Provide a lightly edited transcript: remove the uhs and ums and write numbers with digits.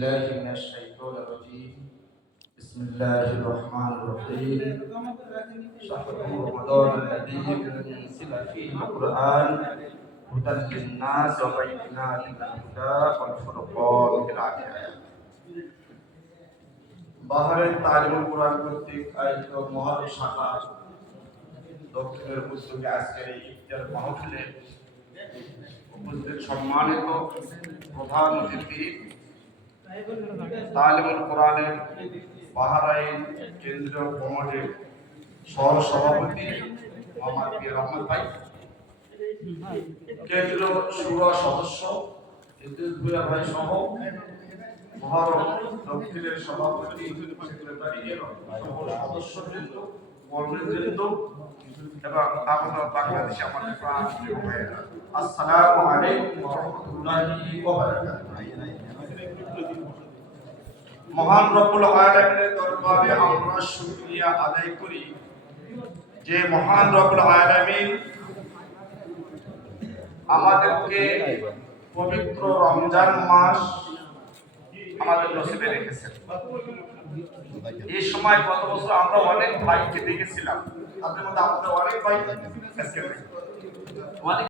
بالله من الشيطان الرجيم بسم الله الرحمن الرحيم شهر رمضان الذي أنزل فيه القرآن هدى للناس وبينات من الهدى والفرقان في الآيات বাহারের তালিমুল কোরআন কর্তৃক আয়োজিত মহরম শাখা দক্ষিণের উদ্যোগে আজকের এই ইফতার মাহফিলে উপস্থিত সম্মানিত প্রধান অতিথি তালিমুল কোরআনের বাহরাইন কেন্দ্রীয় কমিটির সহ সভাপতি মোহাম্মদ পীর আহমদ ভাই, কেন্দ্রীয় শুরা সদস্য ইদ্রিস ভূঁইয়া ভাই সহ মহরম দক্ষিণের সভাপতি সেক্রেটারি এবং সকল সদস্যবৃন্দ কর্মীবৃন্দ এবং আমাদের বাংলাদেশে আমাদের প্রান্তীয় ভাইয়েরা, আসসালামু আলাইকুম ওয়া রাহমাতুল্লাহি ওয়া বারাকাতুহু। মহান রব্বুল আলামিনের দরবারে আমরা শুকরিয়া আদায় করি যে মহান রব্বুল আলামিন আমাদেরকে পবিত্র রমজান মাস আমাদের নসিবে রেখেছেন। এই সময় গত বছর আমরা অনেক ভাইকে দেখেছিলাম, তাদের মধ্যে আমাদের অনেক ভাই